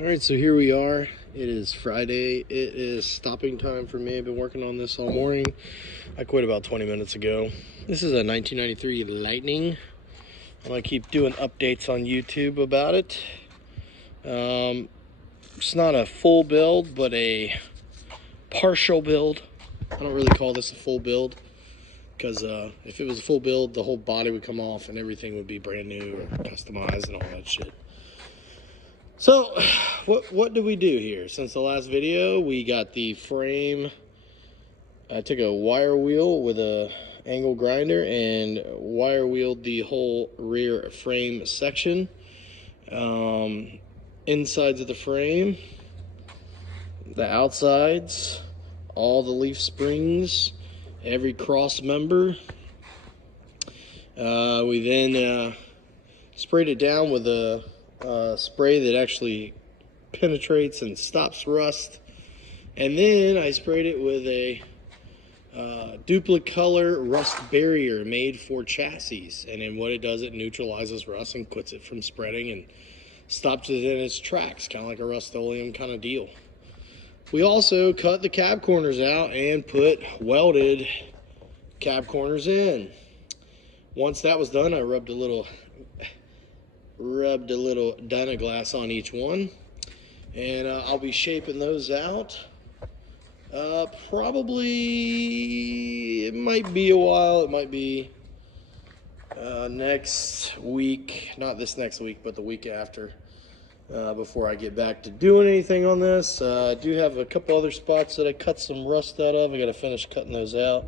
All right, so here we are. It is Friday. It is stopping time for me. I've been working on this all morning. I quit about 20 minutes ago. This is a 1993 Lightning. I'm gonna keep doing updates on YouTube about it. It's not a full build, but a partial build. I don't really call this a full build because if it was a full build, the whole body would come off and everything would be brand new or customized and all that shit. So, what did we do here? Since the last video, we got the frame. I took a wire wheel with a angle grinder and wire wheeled the whole rear frame section. Insides of the frame, the outsides, all the leaf springs, every cross member. We then sprayed it down with a spray that actually penetrates and stops rust, and then I sprayed it with a duplicolor rust barrier made for chassis, and then what it does, it neutralizes rust and quits it from spreading and stops it in its tracks, kind of like a Rust-Oleum kind of deal. We also cut the cab corners out and put welded cab corners in. Once that was done, I rubbed a little Dynaglass on each one, and I'll be shaping those out. Probably, it might be a while. It might be next week, not this next week, but the week after, before I get back to doing anything on this. I do have a couple other spots that I cut some rust out of. I got to finish cutting those out,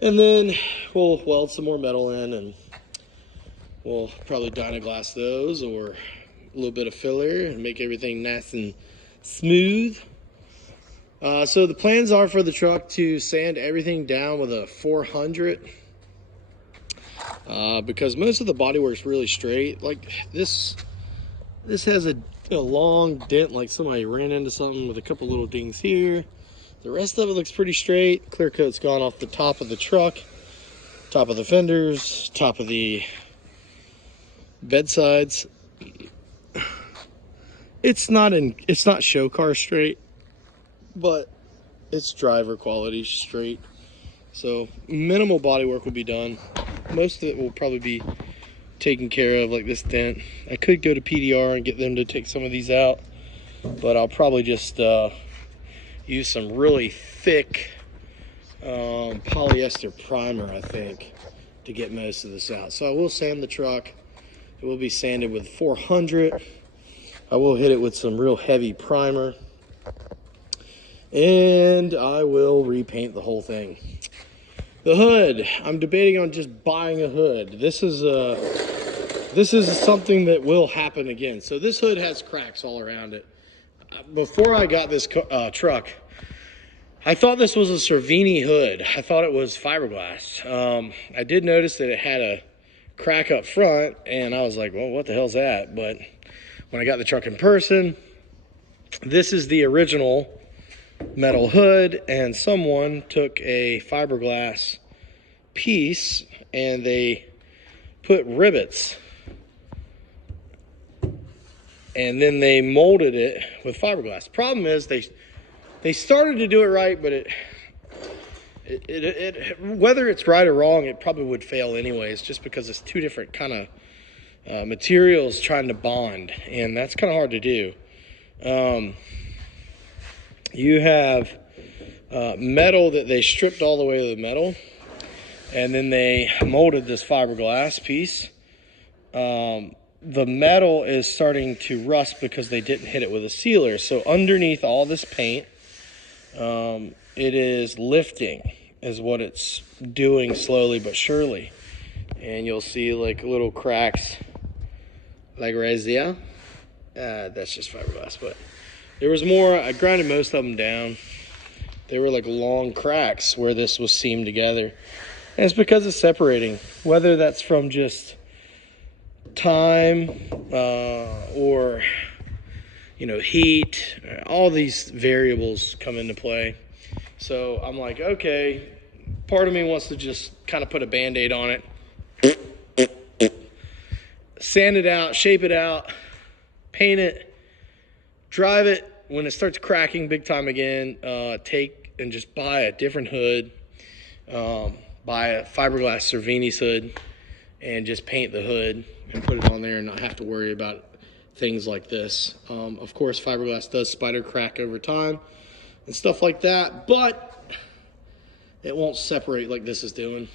and then we'll weld some more metal in, and we'll probably Dynaglass those or a little bit of filler and make everything nice and smooth. So the plans are for the truck to sand everything down with a 400, because most of the bodywork's really straight. Like this has a long dent, like somebody ran into something, with a couple little dings here. The rest of it looks pretty straight. Clear coat's gone off the top of the truck, top of the fenders, top of the bedsides. It's not show car straight, but it's driver quality straight. So minimal body work will be done. Most of it will probably be taken care of, like this dent. I could go to PDR and get them to take some of these out, but I'll probably just use some really thick polyester primer, I think, to get most of this out. So I will sand the truck. It will be sanded with 400. I will hit it with some real heavy primer, and I will repaint the whole thing. The hood, I'm debating on just buying a hood. This is something that will happen again. So this hood has cracks all around it. Before I got this truck, I thought this was a Cervini hood. I thought it was fiberglass. I did notice that it had a crack up front, and I was like, well, what the hell's that? But when I got the truck in person, this is the original metal hood, and someone took a fiberglass piece and they put rivets, and then they molded it with fiberglass. Problem is, they started to do it right, but whether it's right or wrong, it probably would fail anyways, just because it's two different kind of materials trying to bond, and that's kind of hard to do. You have metal that they stripped all the way to the metal, and then they molded this fiberglass piece. The metal is starting to rust because they didn't hit it with a sealer. So underneath all this paint, it is lifting, is what it's doing, slowly but surely. And you'll see like little cracks like right there. That's just fiberglass, but there was more. I grinded most of them down. They were like long cracks where this was seamed together. And it's because it's separating, whether that's from just time or heat. All these variables come into play. So I'm like, okay, part of me wants to just kind of put a Band-Aid on it, sand it out, shape it out, paint it, drive it. When it starts cracking big time again, take and just buy a different hood. Buy a fiberglass Cervini's hood and just paint the hood and put it on there and not have to worry about things like this. Of course, fiberglass does spider crack over time and stuff like that, but it won't separate like this is doing.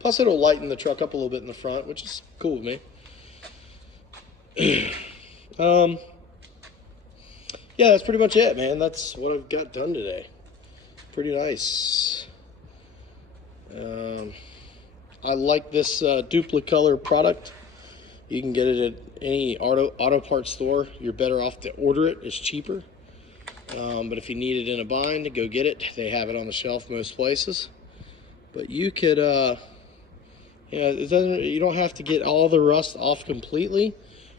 Plus, it'll lighten the truck up a little bit in the front, which is cool with me. Yeah, that's pretty much it, man. That's what I've got done today. Pretty nice. I like this duplicolor product. You can get it at any auto parts store. You're better off to order it. It's cheaper. But if you need it in a bind, go get it. They have it on the shelf most places. But you could, you don't have to get all the rust off completely.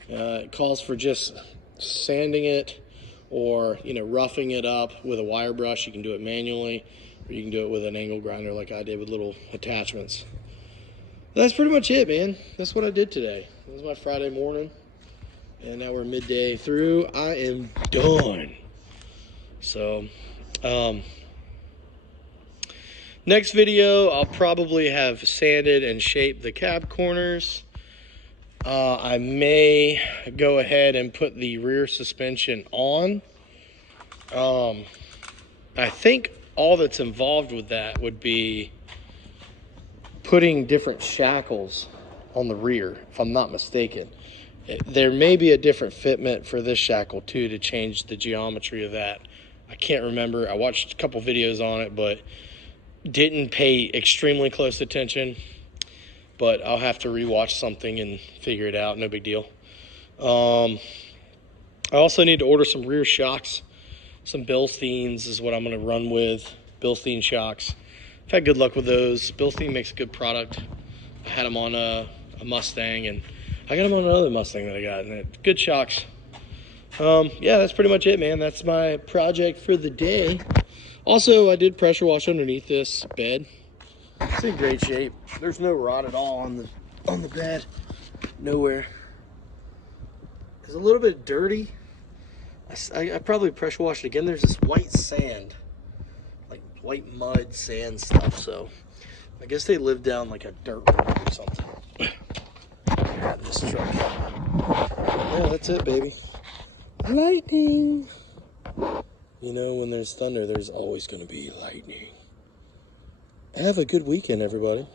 It calls for just sanding it or, roughing it up with a wire brush. You can do it manually, or you can do it with an angle grinder like I did with little attachments. That's pretty much it, man. That's what I did today. It was my Friday morning, and now we're midday through. I am done. So, next video, I'll probably have sanded and shaped the cab corners. I may go ahead and put the rear suspension on. I think all that's involved with that would be putting different shackles on the rear, if I'm not mistaken. There may be a different fitment for this shackle too to change the geometry of that. I can't remember. I watched a couple videos on it, but didn't pay extremely close attention. But I'll have to rewatch something and figure it out. No big deal. I also need to order some rear shocks. Some Bilsteins is what I'm going to run with. Bilstein shocks. I've had good luck with those. Bilstein makes a good product. I had them on a Mustang, and I got them on another Mustang that I got. And good shocks. Yeah, that's pretty much it, man. That's my project for the day. Also, I did pressure wash underneath this bed. It's in great shape. There's no rot at all on the bed. Nowhere. It's a little bit dirty. I probably pressure washed it again. There's this white sand, like white mud sand stuff. So I guess they live down like a dirt road or something. Grab this truck. Yeah, that's it, baby. Lightning. When there's thunder, there's always going to be lightning. Have a good weekend, everybody.